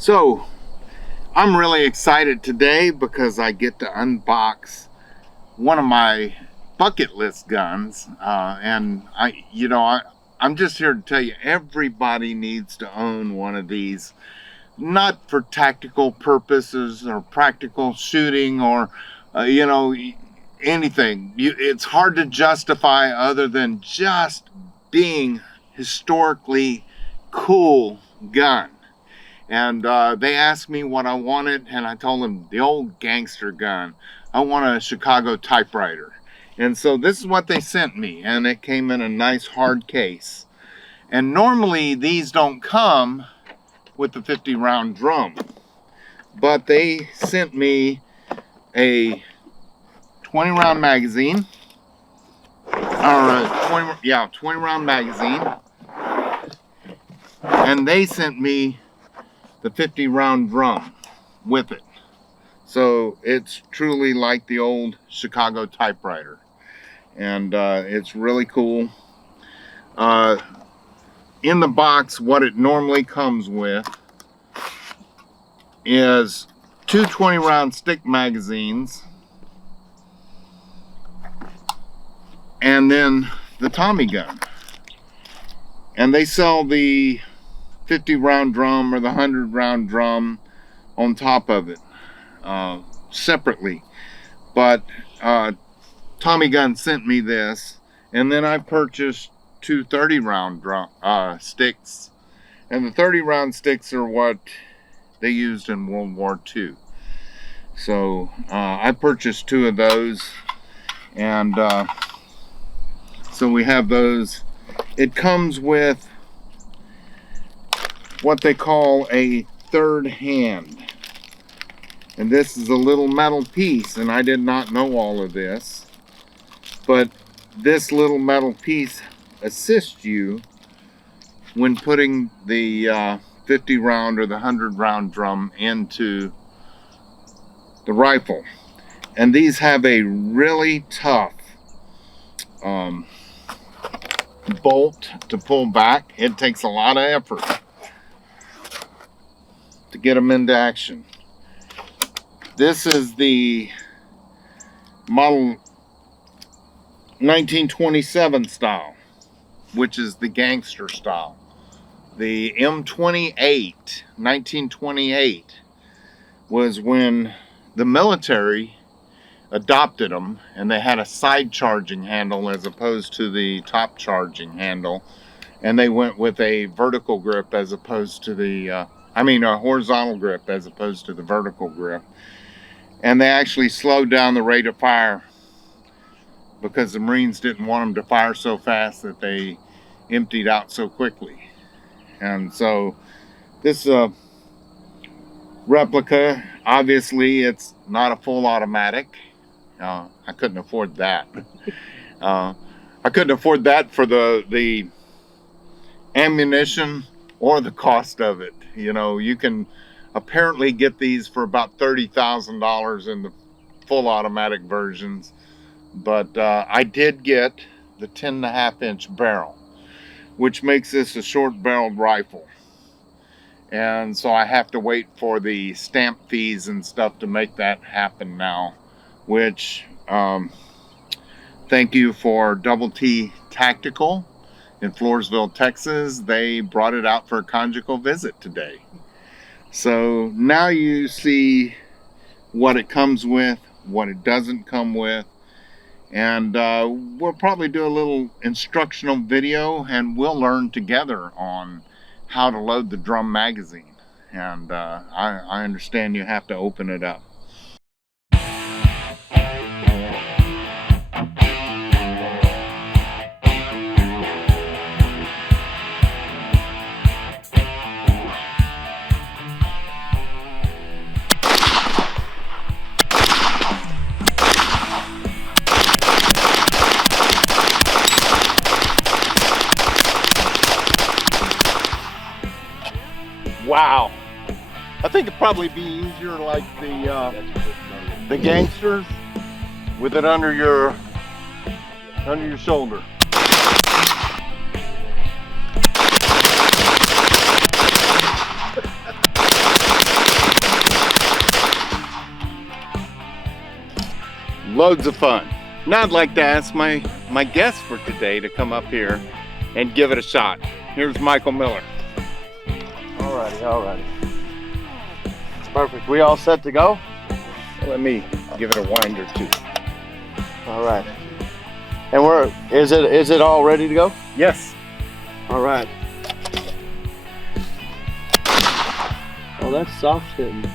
So I'm really excited today because I get to unbox one of my bucket list guns, and I'm just here to tell you everybody needs to own one of these, not for tactical purposes or practical shooting or anything. It's hard to justify other than just being historically cool gun. And they asked me what I wanted, and I told them the old gangster gun. I want a Chicago typewriter. And so this is what they sent me, and it came in a nice hard case. And normally these don't come with the 50 round drum, but they sent me a 20 round magazine, or 20 round magazine, and they sent me the 50 round drum with it. So it's truly like the old Chicago typewriter, and it's really cool. In the box, what it normally comes with is two 20 round stick magazines, and then the Tommy gun. And they sell the 50 round drum or the 100 round drum on top of it separately. But Tommy gun sent me this, and then I purchased two 30 round drum sticks, and the 30 round sticks are what they used in World War II. So I purchased two of those, and so we have those. It comes with what they call a third hand, and this is a little metal piece, and I did not know all of this, but this little metal piece assists you when putting the 50 round or the 100 round drum into the rifle. And these have a really tough bolt to pull back. It takes a lot of effort to get them into action. This is the model 1927 style, which is the gangster style. The M28 1928 was when the military adopted them, and they had a side charging handle as opposed to the top charging handle, and they went with a vertical grip as opposed to the a horizontal grip as opposed to the vertical grip. And they actually slowed down the rate of fire because the Marines didn't want them to fire so fast that they emptied out so quickly. And so this replica, obviously it's not a full automatic. I couldn't afford that. I couldn't afford that for the ammunition or the cost of it. You know, you can apparently get these for about $30,000 in the full automatic versions, but I did get the 10.5-inch barrel, which makes this a short barreled rifle. And so I have to wait for the stamp fees and stuff to make that happen now, which thank you for Double T Tactical in Floresville, Texas. They brought it out for a conjugal visit today. So now you see what it comes with, what it doesn't come with, and we'll probably do a little instructional video, and we'll learn together on how to load the drum magazine. And I understand you have to open it up. Wow, I think it'd probably be easier like the gangsters with it under your shoulder. loads of fun. Now I'd like to ask my guest for today to come up here and give it a shot. Here's Michael Miller. Alrighty. Perfect. We all set to go? Let me give it a wind or two. All right. And is it all ready to go? Yes. All right. Oh, that's soft hitting.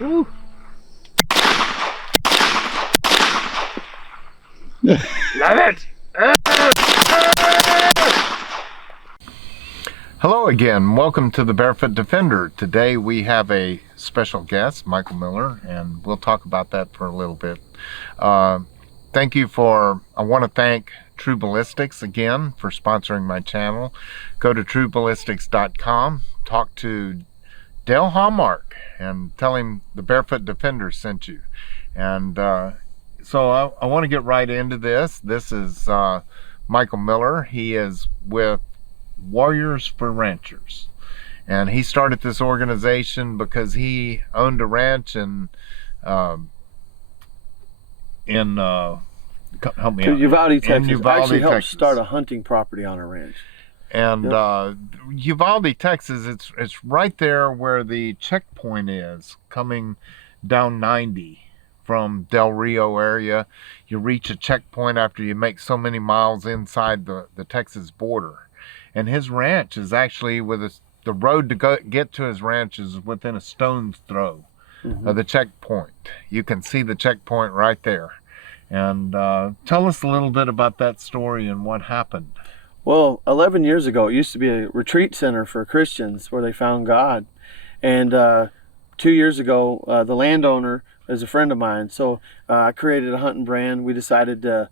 Woo. Love it! Hello again. Welcome to the Barefoot Defender. Today we have a special guest, Michael Miller, and we'll talk about that for a little bit. I want to thank True Ballistics again for sponsoring my channel. Go to trueballistics.com, talk to Dale Hallmark, and tell him the Barefoot Defender sent you. And so I want to get right into this. This is Michael Miller. He is with Warriors for Ranchers, and he started this organization because he owned a ranch in help me out. Uvalde, Texas. Uvalde, I actually helped Texas. Start a hunting property on a ranch. And Uvalde, Texas, it's right there where the checkpoint is, coming down 90 from Del Rio area. You reach a checkpoint after you make so many miles inside the Texas border. And his ranch is actually the road to get to his ranch is within a stone's throw of the checkpoint. You can see the checkpoint right there. And tell us a little bit about that story and what happened. Well, 11 years ago, it used to be a retreat center for Christians where they found God. And 2 years ago, the landowner is a friend of mine. So I created a hunting brand. We decided to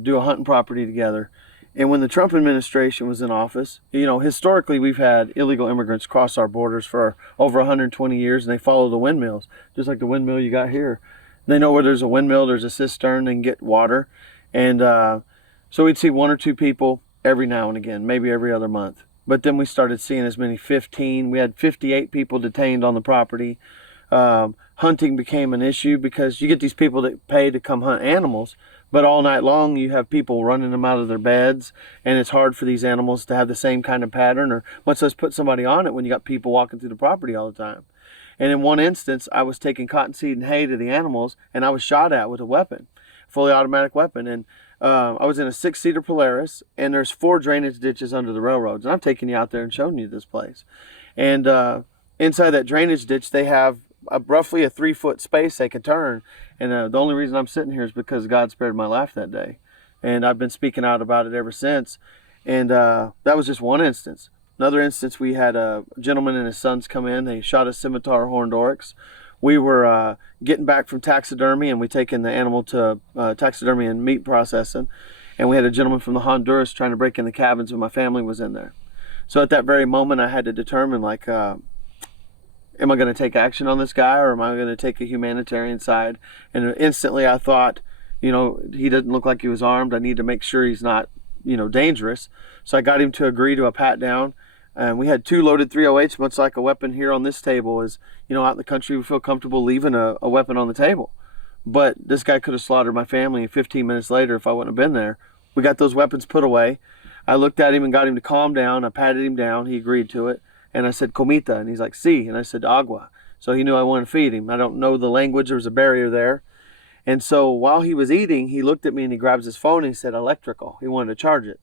do a hunting property together. And when the Trump administration was in office, historically we've had illegal immigrants cross our borders for over 120 years, and they follow the windmills, just like the windmill you got here. They know where there's a windmill, there's a cistern, they can get water. And so we'd see one or two people every now and again, maybe every other month. But then we started seeing as many 15. We had 58 people detained on the property. Hunting became an issue because you get these people that pay to come hunt animals, but all night long you have people running them out of their beds, and it's hard for these animals to have the same kind of pattern, or much less put somebody on it when you got people walking through the property all the time. And in one instance, I was taking cottonseed and hay to the animals, and I was shot at with a weapon, fully automatic weapon. And I was in a 6-seater Polaris, and there's 4 drainage ditches under the railroads. And I'm taking you out there and showing you this place. And inside that drainage ditch, they have roughly a 3-foot space they can turn. And the only reason I'm sitting here is because God spared my life that day. And I've been speaking out about it ever since. And that was just one instance. Another instance, we had a gentleman and his sons come in. They shot a scimitar horned oryx. We were getting back from taxidermy, and we taken the animal to taxidermy and meat processing. And we had a gentleman from the Honduras trying to break in the cabins when my family was in there. So at that very moment, I had to determine, am I going to take action on this guy, or am I going to take a humanitarian side? And instantly I thought, he doesn't look like he was armed. I need to make sure he's not, dangerous. So I got him to agree to a pat down. And we had 2 loaded 308s, much like a weapon here on this table is, out in the country, we feel comfortable leaving a weapon on the table. But this guy could have slaughtered my family, and 15 minutes later, if I wouldn't have been there. We got those weapons put away. I looked at him and got him to calm down. I patted him down. He agreed to it. And I said, comita. And he's like, si. And I said, agua. So he knew I wanted to feed him. I don't know the language. There was a barrier there. And so while he was eating, he looked at me and he grabs his phone and he said, electrical. He wanted to charge it.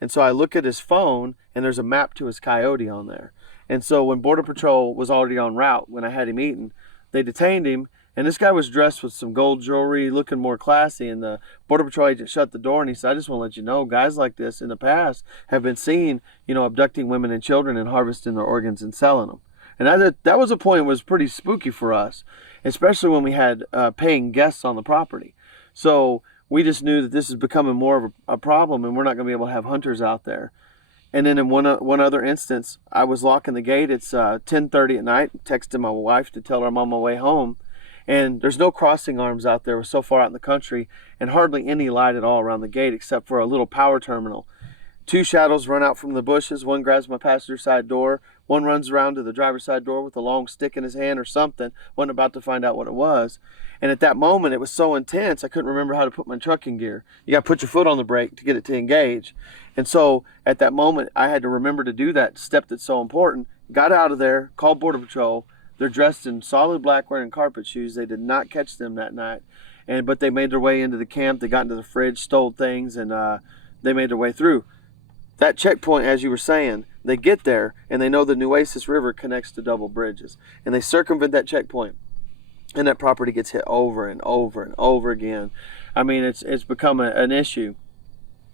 And so I look at his phone, and there's a map to his coyote on there. And so when Border Patrol was already en route, when I had him eaten, they detained him. And this guy was dressed with some gold jewelry, looking more classy. And the Border Patrol agent shut the door, and he said, I just want to let you know, guys like this in the past have been seen, abducting women and children and harvesting their organs and selling them. And that was a point that was pretty spooky for us, especially when we had paying guests on the property. So we just knew that this is becoming more of a problem, and we're not going to be able to have hunters out there. And then in one other instance, I was locking the gate. It's 10:30 at night, texting my wife to tell her I'm on my way home. And there's no crossing arms out there. We're so far out in the country, and hardly any light at all around the gate except for a little power terminal. Two shadows run out from the bushes. One grabs my passenger side door. One runs around to the driver's side door with a long stick in his hand or something. Wasn't about to find out what it was. And at that moment, it was so intense, I couldn't remember how to put my truck in gear. You got to put your foot on the brake to get it to engage. And so at that moment, I had to remember to do that step that's so important. Got out of there, called Border Patrol. They're dressed in solid black, wearing carpet shoes. They did not catch them that night. But they made their way into the camp. They got into the fridge, stole things, and they made their way through. That checkpoint, as you were saying, they get there and they know the Nueces River connects to double bridges, and they circumvent that checkpoint, and that property gets hit over and over and over again. I mean, it's become an issue.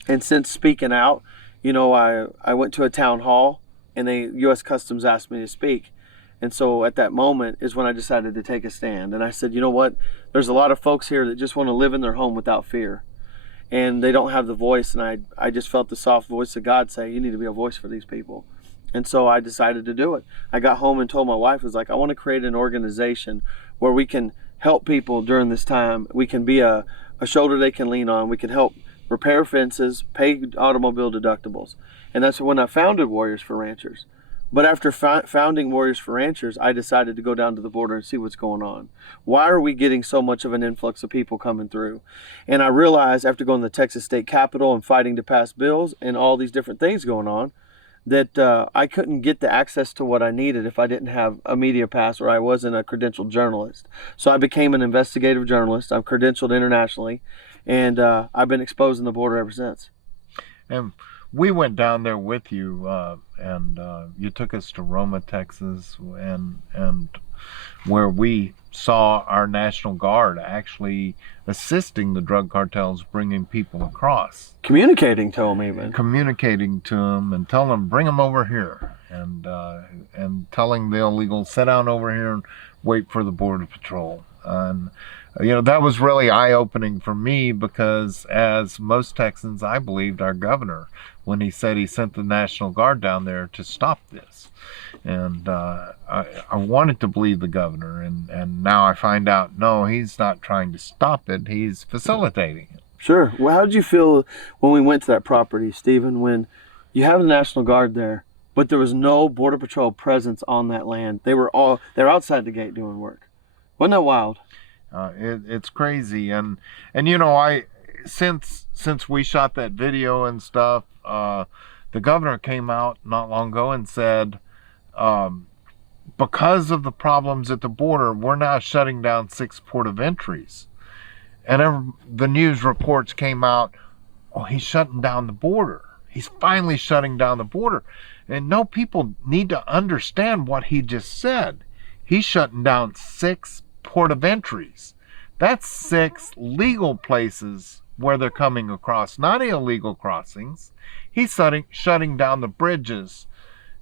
And since speaking out, you know, I went to a town hall, and U.S. Customs asked me to speak. And so at that moment is when I decided to take a stand. And I said, you know what? There's a lot of folks here that just want to live in their home without fear. And they don't have the voice, and I just felt the soft voice of God say, you need to be a voice for these people. And so I decided to do it. I got home and told my wife, I was like, I want to create an organization where we can help people during this time. We can be a shoulder they can lean on. We can help repair fences, pay automobile deductibles. And that's when I founded Warriors for Ranchers. But after founding Warriors for Ranchers, I decided to go down to the border and see what's going on. Why are we getting so much of an influx of people coming through? And I realized after going to the Texas State Capitol and fighting to pass bills and all these different things going on, that I couldn't get the access to what I needed if I didn't have a media pass or I wasn't a credentialed journalist. So I became an investigative journalist. I'm credentialed internationally, and I've been exposing the border ever since. And we went down there with you, and you took us to Roma, Texas, and where we saw our National Guard actually assisting the drug cartels bringing people across. Communicating to them even. Communicating to them and telling them, bring them over here. And telling the illegals, sit down over here and wait for the Border Patrol. And you know, that was really eye-opening for me because, as most Texans, I believed our governor when he said he sent the National Guard down there to stop this. And I wanted to believe the governor, and now I find out, no, he's not trying to stop it, he's facilitating it. Sure. Well, how did you feel when we went to that property, Stephen, when you have the National Guard there, but there was no Border Patrol presence on that land? They're outside the gate doing work. Wasn't that wild? It's crazy, and you know, since we shot that video and stuff, the governor came out not long ago and said, because of the problems at the border, we're now shutting down 6 port of entries. And the news reports came out, oh, he's shutting down the border. He's finally shutting down the border. And no, people need to understand what he just said. He's shutting down 6 port of entries. That's 6 legal places where they're coming across, not illegal crossings. He's shutting down the bridges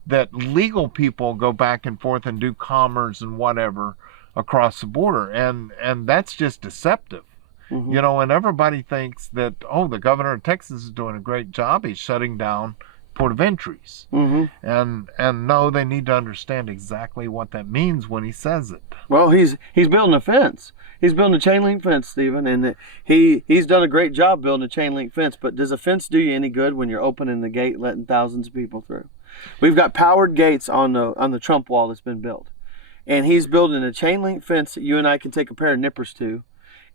that legal people go back and forth and do commerce and whatever across the border. And that's just deceptive. Mm-hmm. You know, and everybody thinks that, oh, the governor of Texas is doing a great job. He's shutting down port of entries. Mm-hmm. And no, they need to understand exactly what that means when he says it. Well, he's building a fence. He's building a chain link fence, Stephen, and he's done a great job building a chain link fence. But does a fence do you any good when you're opening the gate, letting thousands of people through? We've got powered gates on the Trump wall that's been built, and he's building a chain link fence that you and I can take a pair of nippers to.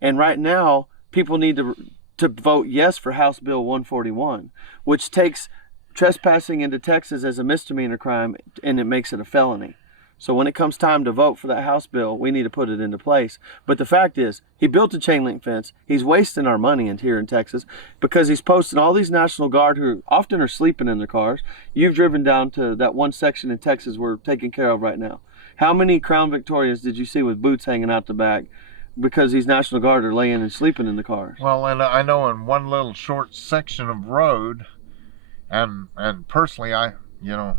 And right now, people need to vote yes for House Bill 141, which takes trespassing into Texas as a misdemeanor crime, and it makes it a felony. So when it comes time to vote for that House bill, we need to put it into place. But the fact is, he built a chain link fence. He's wasting our money here in Texas because he's posting all these National Guard who often are sleeping in their cars. You've driven down to that one section in Texas we're taking care of right now. How many Crown Victorias did you see with boots hanging out the back because these National Guard are laying and sleeping in the cars? Well, and I know in one little short section of road, and personally,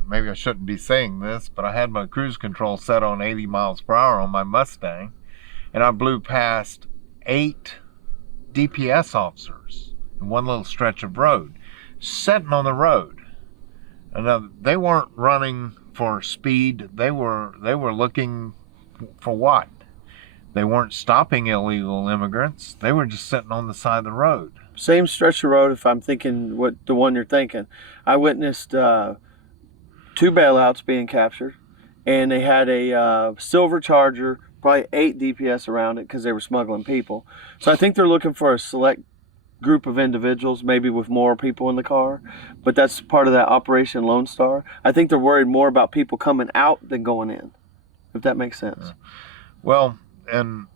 maybe I shouldn't be saying this, but I had my cruise control set on 80 miles per hour on my Mustang, and I blew past 8 DPS officers in one little stretch of road, sitting on the road. And they weren't running for speed. They were looking for what? They weren't stopping illegal immigrants. They were just sitting on the side of the road. Same stretch of road, if I'm thinking what the one you're thinking. I witnessed 2 bailouts being captured, and they had a silver Charger, probably 8 DPS around it because they were smuggling people. So I think they're looking for a select group of individuals, maybe with more people in the car, but that's part of that Operation Lone Star. I think they're worried more about people coming out than going in, if that makes sense. Well, and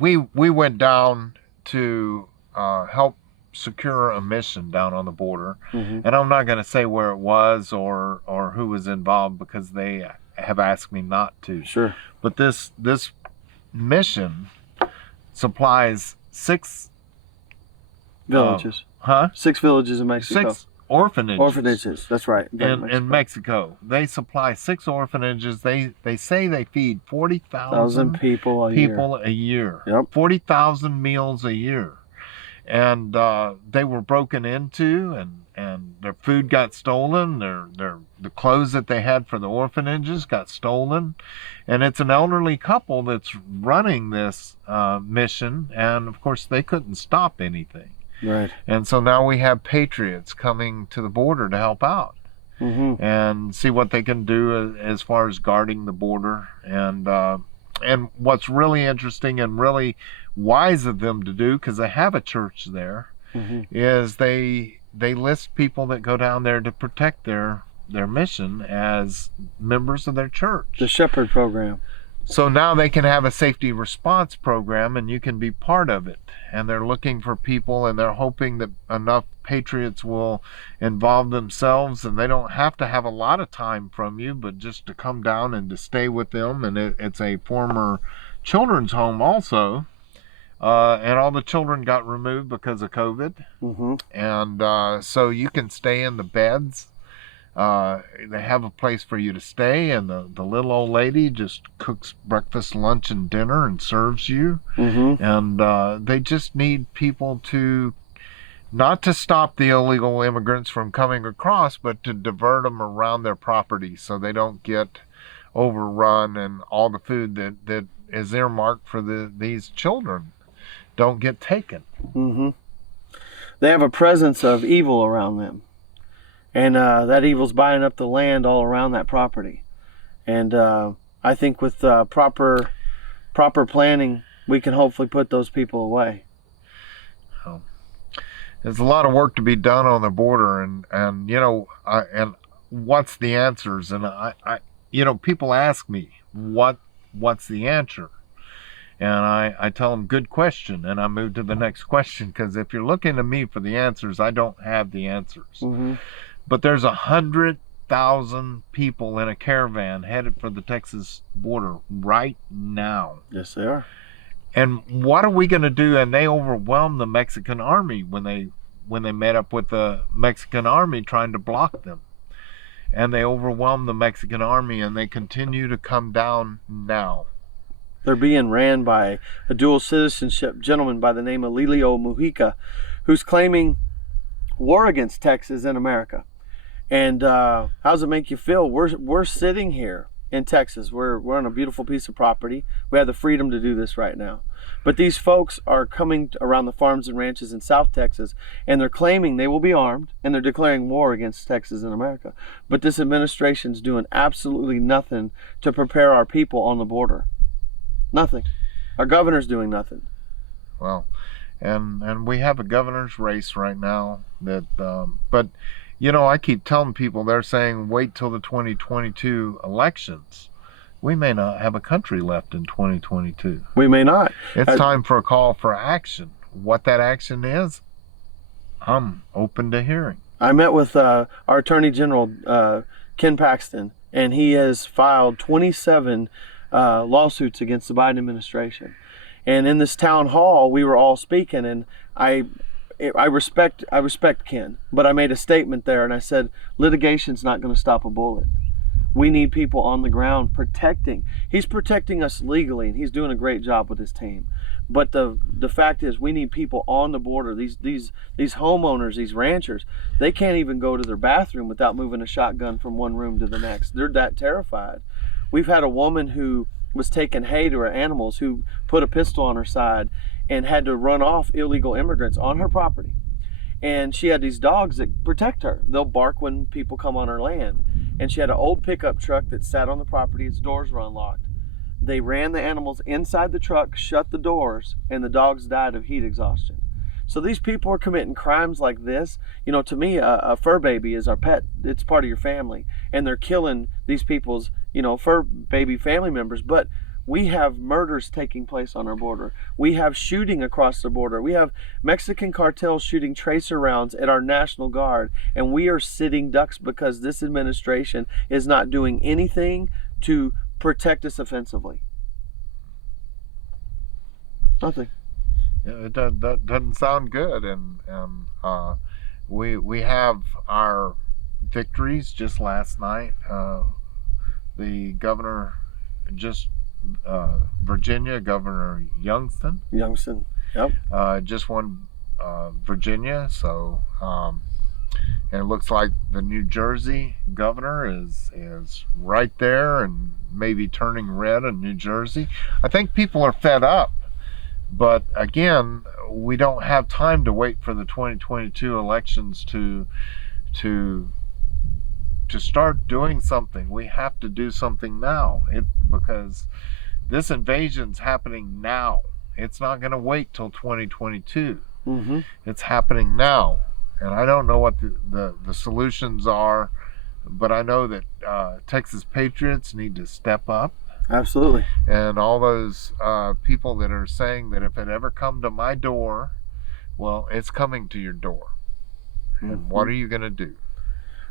we went down to help secure a mission down on the border, and I'm not going to say where it was or who was involved because they have asked me not to. Sure. But this mission supplies 6 villages. 6 villages in Mexico. 6 orphanages. Orphanages, that's right. In Mexico. They supply 6 orphanages. They say they feed 40,000 people a year. Yep. 40,000 meals a year. And they were broken into, and their food got stolen. The clothes that they had for the orphanages got stolen. And it's an elderly couple that's running this mission, and of course they couldn't stop anything. Right. And so now we have patriots coming to the border to help out and see what they can do as far as guarding the border. And what's really interesting and really wise of them to do, because they have a church there, is they list people that go down there to protect their mission as members of their church. The Shepherd program. So now they can have a safety response program, and you can be part of it. And they're looking for people, and they're hoping that enough patriots will involve themselves, and they don't have to have a lot of time from you, but just to come down and to stay with them. And it's a former children's home also. And all the children got removed because of COVID. And so you can stay in the beds. They have a place for you to stay, and the little old lady just cooks breakfast, lunch, and dinner and serves you. And they just need people to, not to stop the illegal immigrants from coming across, but to divert them around their property so they don't get overrun, and all the food that is earmarked for these children don't get taken. They have a presence of evil around them. And that evil's buying up the land all around that property. And I think with proper planning, we can hopefully put those people away. There's a lot of work to be done on the border, and you know, and what's the answers? And I you know, people ask me what's the answer, and I tell them good question, and I move to the next question, because if you're looking to me for the answers, I don't have the answers. But there's 100,000 people in a caravan headed for the Texas border right now. Yes, they are. And what are we going to do? And they overwhelmed the Mexican army when they met up with the Mexican army trying to block them. And they overwhelmed the Mexican army, and they continue to come down now. They're being ran by a dual citizenship gentleman by the name of Lelio Mujica, who's claiming war against Texas and America. And how does it make you feel? We're sitting here in Texas. We're on a beautiful piece of property. We have the freedom to do this right now. But these folks are coming around the farms and ranches in South Texas, and they're claiming they will be armed, and they're declaring war against Texas and America. But this administration's doing absolutely nothing to prepare our people on the border. Nothing. Our governor's doing nothing. Well, and we have a governor's race right now that, but you know, I keep telling people, they're saying wait till the 2022 elections. We may not have a country left in 2022. We may not. It's time for a call for action. What that action is, I'm open to hearing. I met with our Attorney General, Ken Paxton, and he has filed 27 lawsuits against the Biden administration. And in this town hall, we were all speaking, and I respect Ken, but I made a statement there, and I said, litigation's not going to stop a bullet. We need people on the ground protecting. He's protecting us legally, and he's doing a great job with his team. But the fact is, we need people on the border. These homeowners, these ranchers, they can't even go to their bathroom without moving a shotgun from one room to the next. They're that terrified. We've had a woman who was taking hay to her animals, who put a pistol on her side and had to run off illegal immigrants on her property. And she had these dogs that protect her. They'll bark when people come on her land. And she had an old pickup truck that sat on the property. Its doors were unlocked. They ran the animals inside the truck, shut the doors, and the dogs died of heat exhaustion. So these people are committing crimes like this. You know, to me, a fur baby is our pet. It's part of your family. And they're killing these people's, you know, fur baby family members. But we have murders taking place on our border. We have shooting across the border. We have Mexican cartels shooting tracer rounds at our National Guard. And we are sitting ducks because this administration is not doing anything to protect us offensively. Nothing. Yeah, that doesn't sound good, and we have our victories. Just last night, the governor, Virginia Governor Youngstown, Yep. just won Virginia. So, and it looks like the New Jersey governor is right there and maybe turning red in New Jersey. I think people are fed up. But again, we don't have time to wait for the 2022 elections to start doing something. We have to do something now, because this invasion's happening now. It's not going to wait till 2022. Mm-hmm. It's happening now, and I don't know what the solutions are, but I know that Texas Patriots need to step up. Absolutely. And all those people that are saying that if it ever come to my door, well, it's coming to your door. Mm-hmm. And what are you going to do?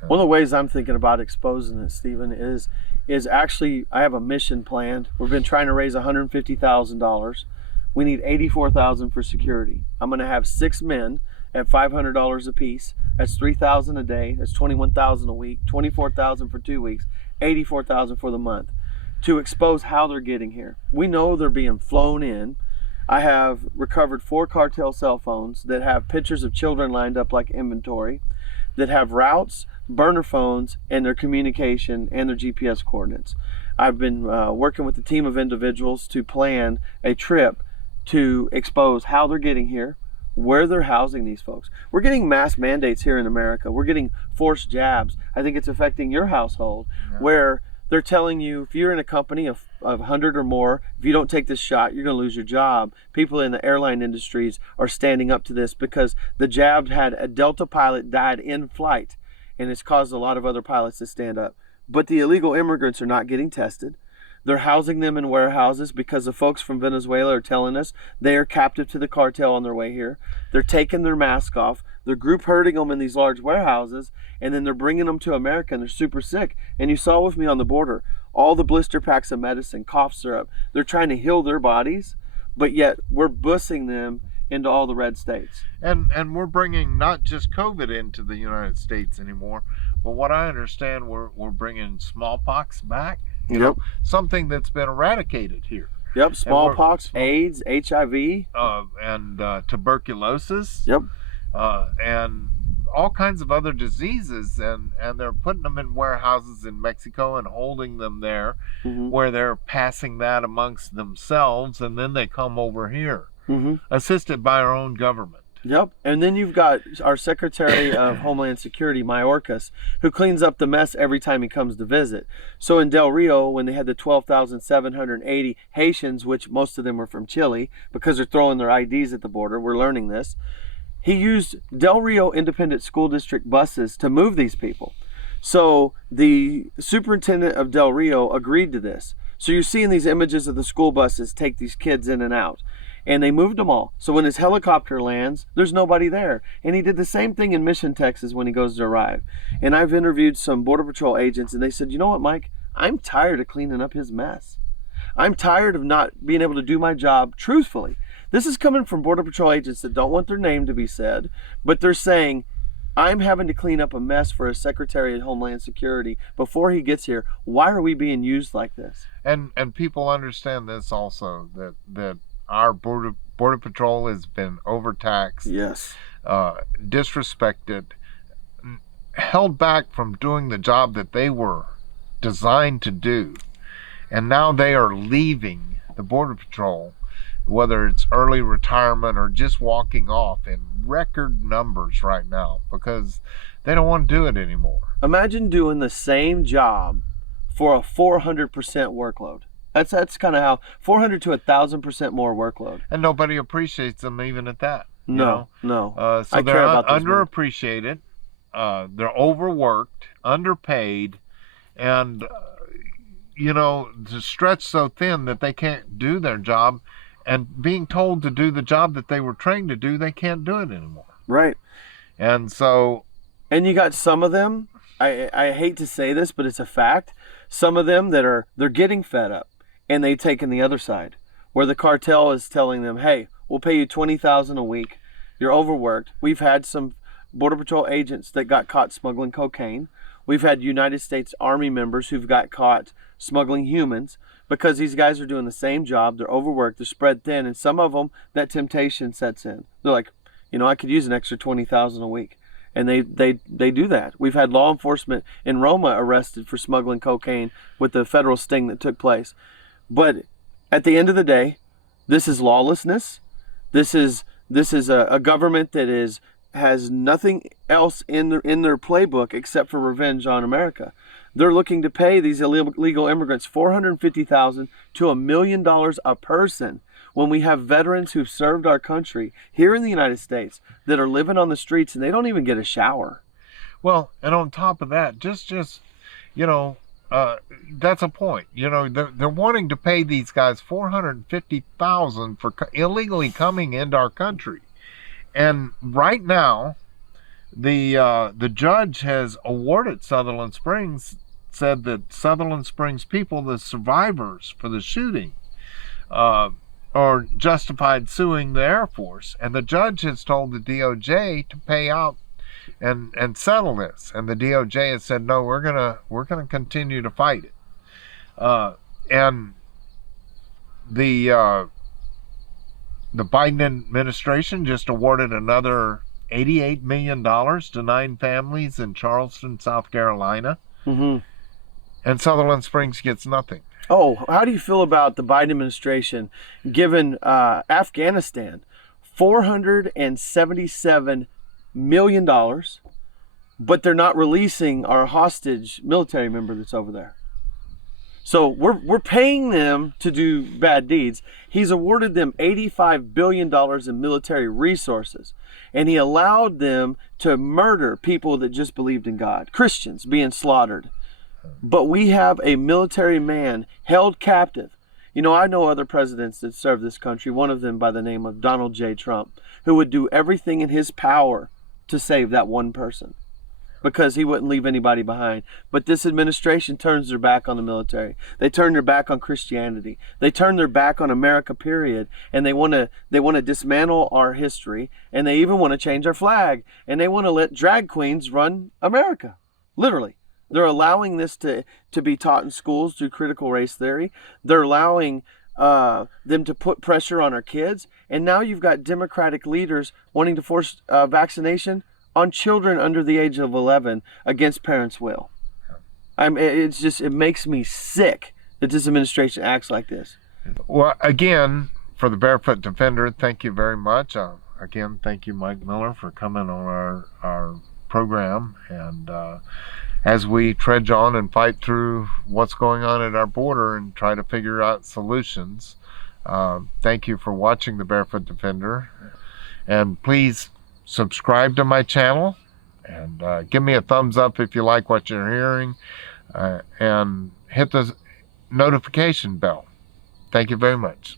One of the ways I'm thinking about exposing it, Stephen, is actually, I have a mission planned. We've been trying to raise $150,000. We need $84,000 for security. I'm going to have 6 men at $500 a piece. That's $3,000 a day. That's $21,000 a week. $24,000 for 2 weeks. $84,000 for the month, to expose how they're getting here. We know they're being flown in. I have recovered 4 cartel cell phones that have pictures of children lined up like inventory, that have routes, burner phones, and their communication and their GPS coordinates. I've been working with a team of individuals to plan a trip to expose how they're getting here, where they're housing these folks. We're getting mass mandates here in America. We're getting forced jabs. I think it's affecting your household, where they're telling you, if you're in a company of 100 or more, if you don't take this shot, you're going to lose your job. People in the airline industries are standing up to this because the jab had a Delta pilot died in flight, and it's caused a lot of other pilots to stand up. But the illegal immigrants are not getting tested. They're housing them in warehouses because the folks from Venezuela are telling us they are captive to the cartel on their way here. They're taking their mask off. They're group herding them in these large warehouses, and then they're bringing them to America, and they're super sick. And you saw with me on the border, all the blister packs of medicine, cough syrup. They're trying to heal their bodies, but yet we're bussing them into all the red states. And we're bringing not just COVID into the United States anymore, but what I understand, we're bringing smallpox back. You know, something that's been eradicated here. Yep, smallpox, AIDS, HIV, and tuberculosis. Yep, and all kinds of other diseases, and they're putting them in warehouses in Mexico and holding them there, where they're passing that amongst themselves, and then they come over here, assisted by our own government. Yep, and then you've got our Secretary of Homeland Security, Mayorkas, who cleans up the mess every time he comes to visit. So in Del Rio, when they had the 12,780 Haitians, which most of them were from Chile, because they're throwing their IDs at the border, we're learning this, he used Del Rio Independent School District buses to move these people. So the superintendent of Del Rio agreed to this. So you're seeing these images of the school buses take these kids in and out. And they moved them all. So when his helicopter lands, there's nobody there. And he did the same thing in Mission, Texas when he goes to arrive. And I've interviewed some Border Patrol agents, and they said, you know what, Mike? I'm tired of cleaning up his mess. I'm tired of not being able to do my job truthfully. This is coming from Border Patrol agents that don't want their name to be said, but they're saying, I'm having to clean up a mess for a Secretary of Homeland Security before he gets here. Why are we being used like this? And people understand this also, that our border patrol has been overtaxed, disrespected, held back from doing the job that they were designed to do. And now they are leaving the Border Patrol, whether it's early retirement or just walking off, in record numbers right now because they don't want to do it anymore. Imagine doing the same job for a 400% workload. That's kind of how 400 to 1,000% more workload. And nobody appreciates them even at that. No. So I they're care about those men. underappreciated. They're overworked, underpaid, and to stretch so thin that they can't do their job, and being told to do the job that they were trained to do, they can't do it anymore. Right. And so, and you got some of them, I hate to say this, but it's a fact. Some of them they're getting fed up, and they taken the other side, where the cartel is telling them, hey, we'll pay you $20,000 a week. You're overworked. We've had some Border Patrol agents that got caught smuggling cocaine. We've had United States Army members who've got caught smuggling humans because these guys are doing the same job. They're overworked. They're spread thin. And some of them, that temptation sets in. They're like, I could use an extra $20,000 a week. And they do that. We've had law enforcement in Roma arrested for smuggling cocaine with the federal sting that took place. But at the end of the day, this is lawlessness. This is a government that has nothing else in their playbook except for revenge on America. They're looking to pay these illegal immigrants $450,000 to $1 million a person, when we have veterans who've served our country here in the United States that are living on the streets and they don't even get a shower. Well, and on top of that, just that's a point. They're wanting to pay these guys $450,000 for illegally coming into our country. And right now, the judge has awarded Sutherland Springs, said that Sutherland Springs people, the survivors for the shooting, are justified suing the Air Force. And the judge has told the DOJ to pay out and settle this. And the DOJ has said, no, we're gonna continue to fight it. And the Biden administration just awarded another $88 million to 9 families in Charleston, South Carolina. Mm-hmm. And Sutherland Springs gets nothing. Oh, how do you feel about the Biden administration giving Afghanistan $477 million, but they're not releasing our hostage military member that's over there? So we're paying them to do bad deeds. He's awarded them $85 billion in military resources, and he allowed them to murder people that just believed in God, Christians being slaughtered. But we have a military man held captive. I know other presidents that served this country, one of them by the name of Donald J. Trump, who would do everything in his power to save that one person, because he wouldn't leave anybody behind. But this administration turns their back on the military. They turn their back on Christianity. They turn their back on America, period. And they want to dismantle our history, and they even want to change our flag, and they want to let drag queens run America. Literally. They're allowing this to be taught in schools through critical race theory. They're allowing them to put pressure on our kids. And now you've got Democratic leaders wanting to force vaccination on children under the age of 11 against parents' will. It makes me sick that this administration acts like this. Well, again, for the Barefoot Defender, thank you very much. Again, thank you, Mike Miller, for coming on our program. And as we trudge on and fight through what's going on at our border and try to figure out solutions, thank you for watching the Barefoot Defender. And please subscribe to my channel, and give me a thumbs up if you like what you're hearing, and hit the notification bell. Thank you very much.